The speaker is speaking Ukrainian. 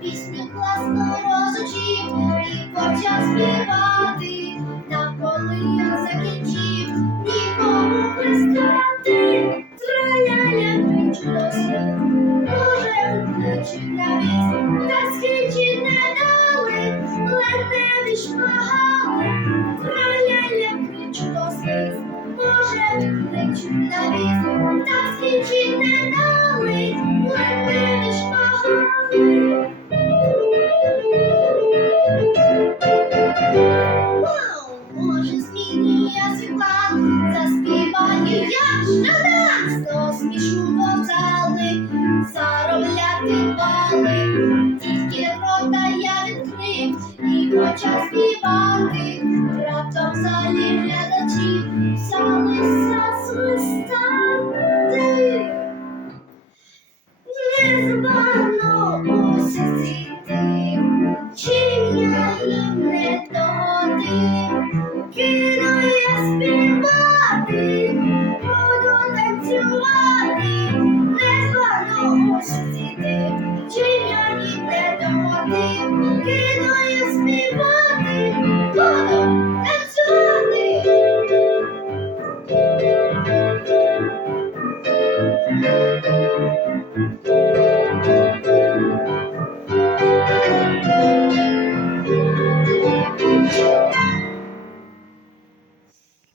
пісню класно розучив і почав співати. Та коли я закінчив, нікому пристати. Траляля кричу до кличу на віз, та скільки не дали, летеві шмагали. Траляля кричу до на віз, та скільки не я свій план, заспіваю я бали, тільки рота я відкрив і почав співати, раптом в залі глядачі взялися свистати. Незвано чим я їм не кидає співати, додом танцювати.